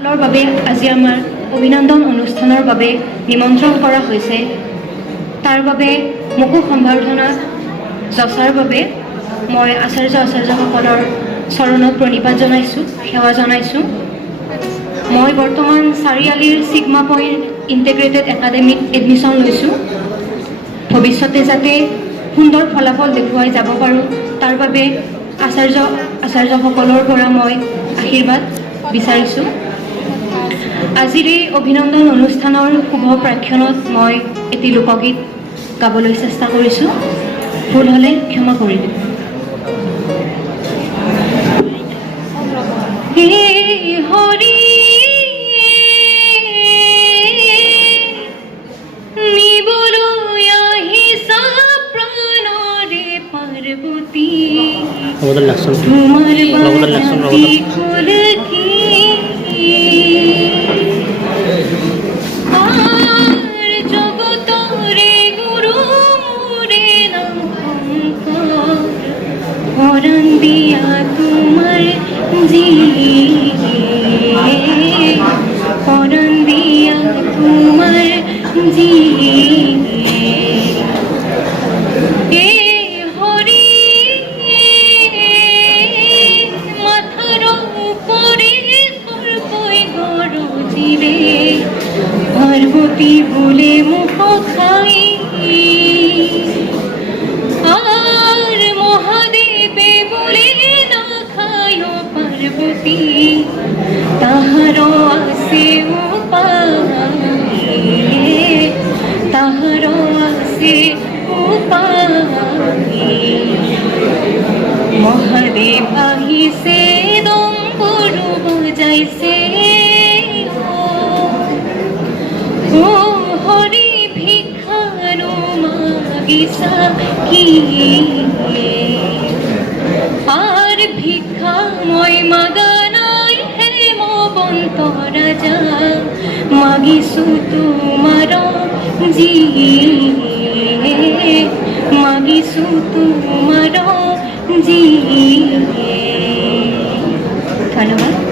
সকলৰ বাবে আজি আমাৰ অভিনন্দন অনুষ্ঠানৰ বাবে নিমন্ত্ৰণ কৰা হৈছে। তাৰ বাবে মোকো সম্বৰ্ধনা যচাৰ বাবে মই আচাৰ্যসকলৰ চৰণত প্ৰণিপাত জনাইছোঁ, সেৱা জনাইছোঁ। মই বৰ্তমান চাৰিআলিৰ ছিগমা পইণ্ট ইণ্টিগ্ৰেটেড একাডেমীত এডমিশ্যন লৈছোঁ। ভৱিষ্যতে যাতে সুন্দৰ ফলাফল দেখুৱাই যাব পাৰোঁ তাৰ বাবে আচাৰ্যসকলৰ পৰা মই আশীৰ্বাদ বিচাৰিছোঁ। আজিৰ এই অভিনন্দন অনুষ্ঠানৰ শুভ প্ৰাক্ষণত মই এটি লোকগীত গাবলৈ চেষ্টা কৰিছোঁ। ভুল হ'লে ক্ষমা কৰিব। হৰি নিবলৈ আহিছা প্ৰাণৰে পাৰ্বতী, তোমাৰ বাতি হ'ল কি জগতৰে গুৰু মোৰে নাম শংকৰ, শৰণ দিয়া তোমাৰ শৰণ দিয়া তোমাৰ হৰি মাথাৰ ওপৰে সৰ্পই গৰজিলে, পাৰ্বতী বোলে মুখ খাই আর মহাদেবে বোলে না খায় পার্বতী, তাহার আছে উপায়, তাহার আছে উপায়। মহাদেব আহিছে দম্বৰু বজাইছে, ও হৰি ভিক্ষাৰু মাগিছা কি আর ভিক্ষা মই মাগা নাই হেমবন্ত রাজা, মাগিছো তোমার মাগিছো তোমার ধন্যবাদ।